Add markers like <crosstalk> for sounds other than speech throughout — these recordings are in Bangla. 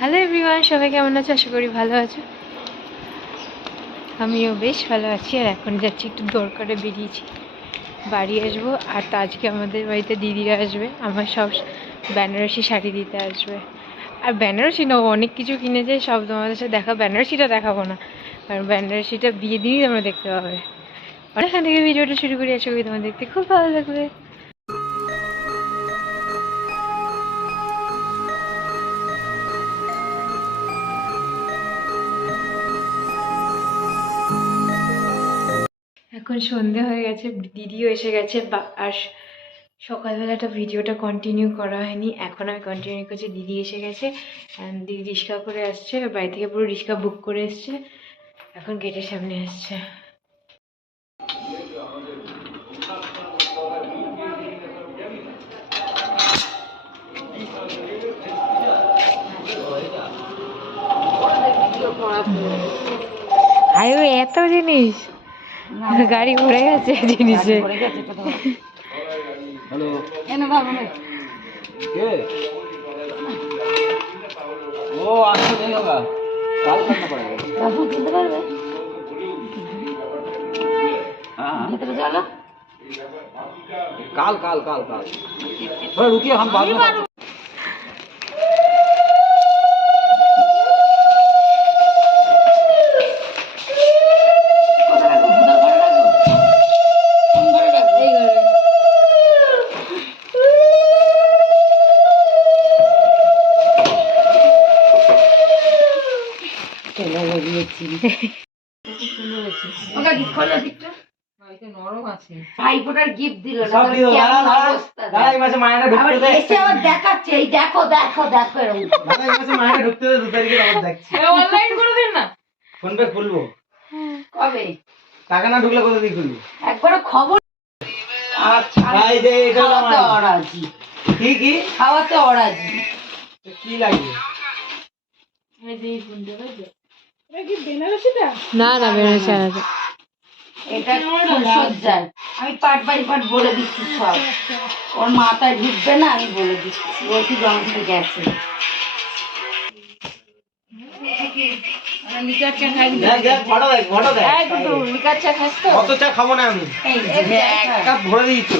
হ্যালো এভরিওয়ান সবাই কেমন আছো? আশা করি ভালো আছো। আমিও বেশ ভালো আছি, আর এখন যাচ্ছি একটু দরকারে বেরিয়েছি। বাড়ি আসব, আর তো আজকে আমাদের বাড়িতে দিদিরা আসবে, আমার সব বেনারসি শাড়ি দিতে আসবে। আর বেনারসি নেব অনেক কিছু কিনেছে, সব তোমাদের সাথে দেখা, বেনারসিটা দেখাবো না। কারণ বেনারসিটা বিয়ে দিনই তোমরা দেখতে পাবে। আর এখান থেকে ভিডিওটা শুরু করি, আশা করি তোমার দেখতে খুব ভালো লাগবে। এখন সন্ধে হয়ে গেছে, দিদিও এসে গেছে, বা- আর সকালবেলাটা ভিডিওটা কন্টিনিউ করা হয়নি, এখন আমি কন্টিনিউ করছি, দিদি এসে গেছে দিদি রিক্সা করে আসছে, বাড়ি থেকে পুরো রিক্সা বুক করে এসছে, এখন গেটের সামনে আসছে। আয়ো এত জিনিস! গাড়ি ভরে গেছে জিনিসে হ্যালো কে ও আসছে नहीं होगा कॉल करना पड़ेगा हाँ काल काल काल काल थोड़ा रुकिए हम बाद में এসে আবার দেখাচ্ছে এই দেখো দেখো দেখো এরকম মায়েরা ঢুকতে দু তারিখে খবর দেখছি। অনলাইন করে দেন না ফোন পে খুলবো কবে টাকা না ঢুকলে কোথা দিয়ে খুলবো একবারও খবর আচ্ছা ভাই যে এটা খাওয়াতে অরাজি কি কি লাগবে না না বেরোচ্ছে আলাদা এটা আমি পাট বাই পাট বলে দিচ্ছি সব। ওর মাথায় ঢুকবে না আমি বলে দিচ্ছি। ও কি থেকে গেছে। দেখ দেখ ফটো দেখ ফটো দেখ। লিকার চা খাস তো? কত চা খাব না আমি। এই যে এক কাপ ভরে দিয়েছ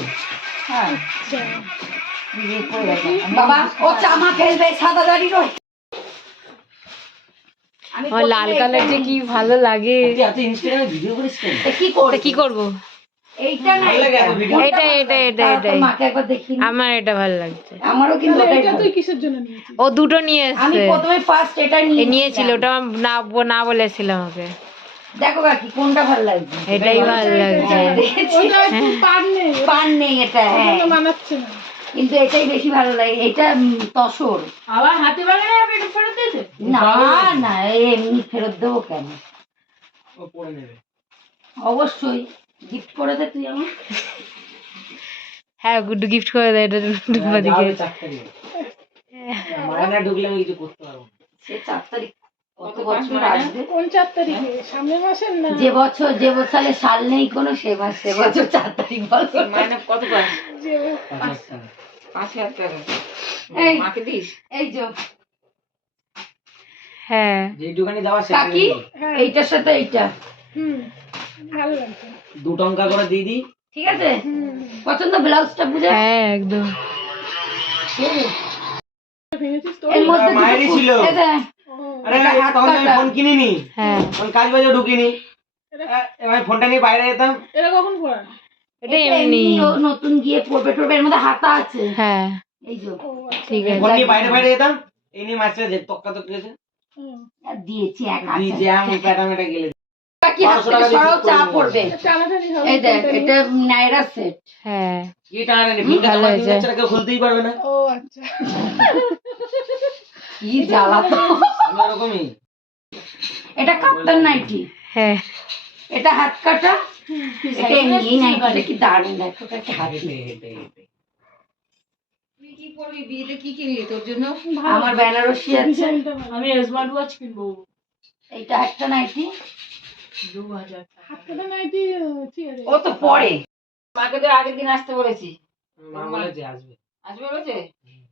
হ্যাঁ। বাবা ও চামা খেলবে সাদা দাড়ি রয়ে আমি আমার লাল কালার যে কি ভালো লাগে। এত ইনস্টাগ্রামে ভিডিও করিস কেন? কি করব? ওটা কি এইটা না ভালো লাগে এত video? এটা এটা এটা এটাই মাকে একবার দেখি আমার এটা ভালো লাগছে। আমারও কিন্তু। ও দুটো নিয়ে আমি এসছে। প্রথমে ফার্স্ট এটা নিয়ে নিয়েছিল ওটা আমার না না দেখো কাকি কোনটা ভালো লাগছে? এটাই ভালো লাগছে। পান নেই এটা হ্যাঁ। কিন্তু এটাই বেশি ভালো লাগে এটা তসর। আবার হাতে বাগানে আপনি এটা ফেরত দিয়েছে না না এমনি ফেরত দেবো কেন? ও পড়ে নেবে। অবশ্যই গিফট করে দে তুই আমার হ্যাঁ গুড্ডু গিফট করে দেয় এটা ডুম্বা দিকে। যাবে চারটে নিয়ে। মায়ের না ঢুকলে আমি কিছু করতে পারব না। সে চার তারিখ কত বছর আসবে? চার তারিখে সামনের মাসের না? যে বছর যে বছরে সাল নেই কোনো সে মাস সে বছর চার তারিখ বছর মানে কত পাস পাঁচ হাজার টাকা। পাঁচ হাজার টাকা। এই মাকে দিস? এই যে। হ্যাঁ। দেওয়া কাকি? এইটার সাথে এইটা। দু টঙ্কা করে দিয়ে দিই। ঠিক আছে? পছন্দ ব্লাউজটা বুঝে? হ্যাঁ একদম। এর মধ্যে মায়েরই ছিল। তখন আমি ফোন কিনিনি। হ্যাঁ। কাজ বাজে ঢুকিনি। আমি ফোনটা নিয়ে বাইরে যেতাম। এটা কখন পড়া এটা এমনি। নতুন গিয়ে পড়বে টরবে এর মধ্যে হাতা আছে। হ্যাঁ। এই যে। ঠিক ফোন নিয়ে বাইরে বাইরে যেতাম। এই নিয়ে মাসে যে তক্কা তক্কা গেছে দিয়েছি এক দিয়ে হাতে জ্যাম প্যাটা মেটা গেলে। কাকি হাত 500 টাকা থেকে দিয়ে সরাও ঠিক চা পড়বে এই দেখ এটা নাইরা সেট হ্যাঁ। কি কেউ খুলতেই পারবে না। ও আচ্ছা। কি জ্বালা তো <laughs> আমি ওরকমই এটা কাপ্তান নাইটি। হ্যাঁ। এটা হাত কাটা। এটা এমনি নাইটিটা কি দারুণ দেখো কাকি হাত হেঁটে হেঁটে হেঁটে। তুই কি করবি বিয়েতে? কি কিনলি তোর জন্য? আমার বেনারসি আছে। আমি স্মার্ট ওয়াচ কিনবো। এইটা একটা নাইটি। দু হাজার হাতটা নাইটি ও তো পরে। মাকে তো আগের দিন আসতে বলেছি। আসবে। আসবে বলেছে?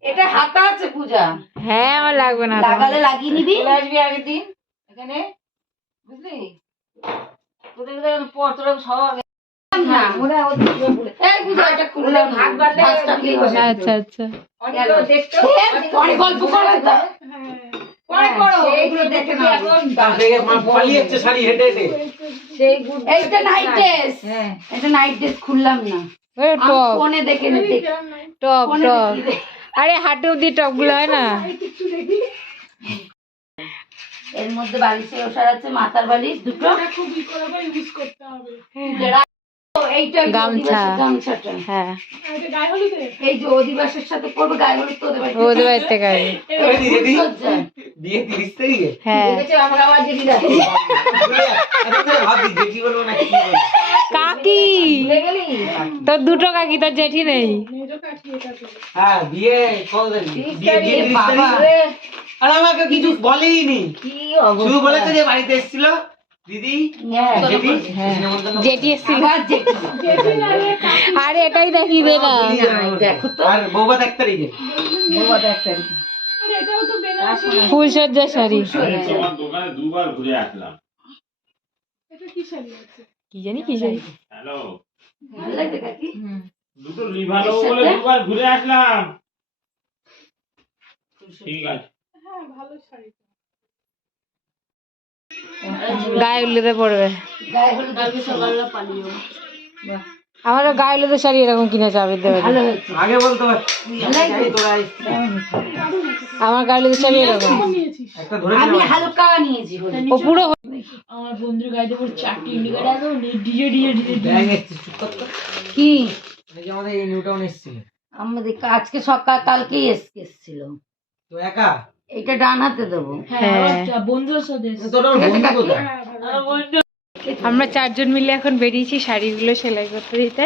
এটা হাতা আছে পূজা। হ্যাঁ আমার লাগবে না লাগালে লাগিয়ে নিবি। চলে আসবি আগের দিন। এখানে বুঝলি? তোদের পর তোরা সব? আচ্ছা আচ্ছা। অনেক গল্প করো খুললাম না। টপ। ফোনে দেখে নিতে টপ টপ। আরে হাঁটু দি টপগুলো হয় না? এর মধ্যে বালিশের ওষার আছে মাথার বালিশ দুটো। খুব করতে হবে। গামছা। হ্যাঁ। আর এটা গায়ে হলুদে এই যে অধিবাসের সাথে পড়বে গায়ে হলুদ তো ওদের বাড়িতে। বিয়ে তিরিশ তারিখে হ্যাঁ। আবার জেঠি বলব না কি বলব? কাকি! তোর দুটো কাকি তোর জেঠি নেই। হ্যাঁ আর আমাকে কিছু বলেই নি শুধু বলেছে যে বাড়িতে এসেছিল। দিদি? হ্যাঁ। এসেছিল না কাকি আরে এটাই না দেখো তো। আর বৌভাত এক তারিখে? আরে এটাও তো ফুলসজ্জা শাড়ি। দোকানে দুবার ঘুরে আসলাম। এটা কি শাড়ি আছে? কি জানি কি শাড়ি? হ্যালো? ভালো লাগছে কাকি? দুটো লিভানো বলে দুবার ঘুরে আসলাম। ঠিক আছে। হ্যাঁ ভালো শাড়ি গায়ে হলুদে পড়বে। গায়ে আমারও হলুদের শাড়ি এরকম কিনে যাবে দেবে। আমার গায়ে হলুদের শাড়ি এরকম। নিয়েছিস একটা ধরে আমি হালকা নিয়েছি ও পুরো আমার বন্ধুর গাড়িতে পুরো চারটি ইন্ডিকেটার আছে ডিজে ডিজে ডিজে ব্যাগ এসছিস, চুপ কর তো। কি? আমাদের এই নিউটাউন এসেছিল। আমাদের আজকে সকাল কালকেই এস- এসছিল। তো একা? এটা ডান হাতে দেবো। হ্যাঁ। আমার বন্ধু কোথায়? আমরা চারজন মিলে এখন বেরিয়েছি শাড়িগুলো সেলাই করতে দিতে।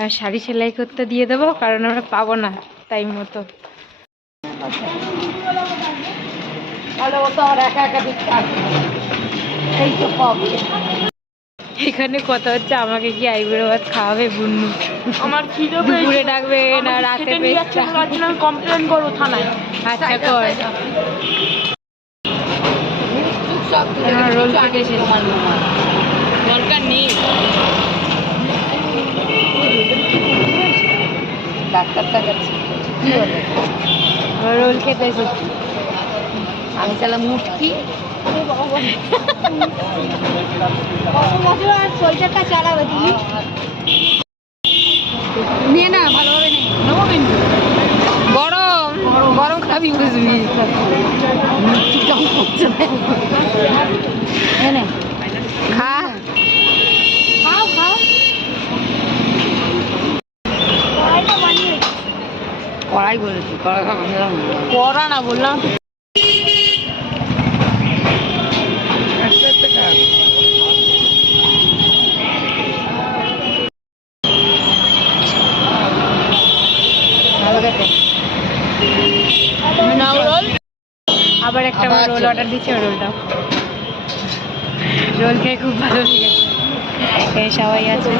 আর শাড়ি সেলাই করতে দিয়ে দেবো কারণ আমরা পাবো না টাইম মতো। তাহলে ও তো আমার একা একা দেখতে এই তো পাবো। এখানে কথা হচ্ছে আমাকে কি আইবুড়ো ভাত খাওয়াবে বুন্নু? আমার খিদে দুপুরে ডাকবে না রাতে আমি কমপ্লেন করব থানায়। আচ্ছা কর। রোল কেটে শেষ দরকার নেই। রোল খেতে এসেছি। আমি তাহলে মুটকি নিয়ে না ভালোভাবে নে গরম। গরম খাবি বুঝবি মুটকি কেমন করছে নে নে খা খাও খাও কড়াই বলেছি খাব করা না বললাম। আবার একটা আমার রোল অর্ডার দিচ্ছি ওই রোলটা। রোল খেয়ে খুব ভালো লেগেছে। এই সবাই আছে।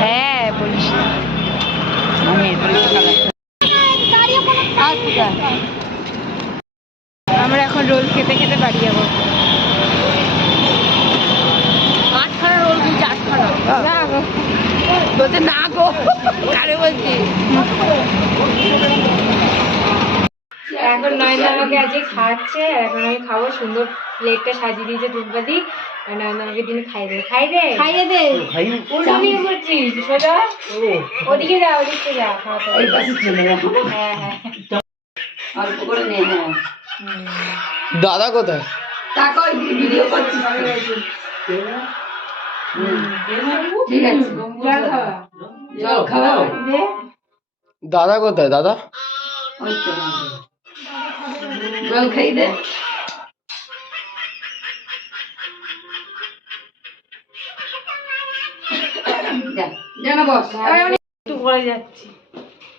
হ্যাঁ বলিস আচ্ছা। আমরা এখন রোল খেতে খেতে বাড়ি যাব আটখানা রোল দিয়েছি আটখানা না গো বলছে না গো কারে বলছি এখন নয়ন আমাকে আজকে খাওয়াচ্ছে আর এখন আমি খাব সুন্দর প্লেটটা সাজিয়ে দিয়েছে ধূপবাদি আর নয়ন আমাকে দিন খাই দে। খাই দে। খাইয়ে দে। উল্টো দিকে করছিস সোজা। ওদিকে যা ওদিকে যা হ্যাঁ হ্যাঁ। অল্প করে নে। দাদা কোথায়? টাকা ভিডিও করছিস ঠিক আছে। জল খাওয়া। দাদা কোথায় দাদা? জল খাই দে যা জানা বস একটু পরে যাচ্ছি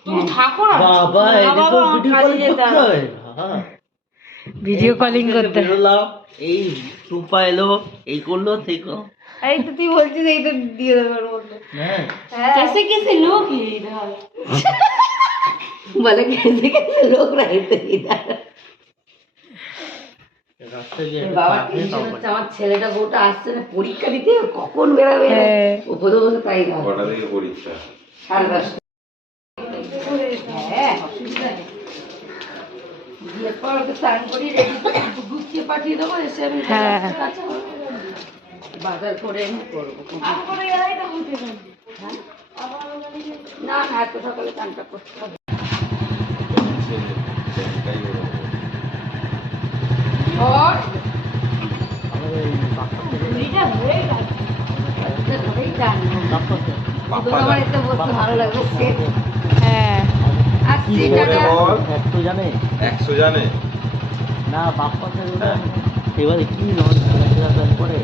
হ্যাঁ। থাকো না বাবা এটা তো ভিডিও কল করতে হবে ভিডিও কলিং করতে বেরোলাম এই টুপা এলো এই করলো সেই করলো এই তো তুই বলছিস এইটা দিয়ে দেবে ওর মধ্যে হ্যাঁ कैसे कैसे लोग ये इधर বলে গেছে গেছে লোক রাইতে বাবা টেনশন হচ্ছে <laughs> আমার ছেলেটা বউটা আসছে না পরীক্ষা দিতে কখন বেরাবে? হ্যাঁ। ওপরে বসে তাই ভাবে। কটা থেকে পরীক্ষা? সাড়ে দশটা। হ্যাঁ। ওকে স্নান গুছিয়ে পাঠিয়ে দেবো এসে আমি হ্যাঁ। বাজার করে করব? না না এত সকালে চানটা করতে হবে ওর ধরেই টান। তোর আমার এতে বসতে ভালো লাগবে সে হ্যাঁ। জানে? একশো জানে। না বাপ্পা ওটা এবারে কি লঞ্চ করে?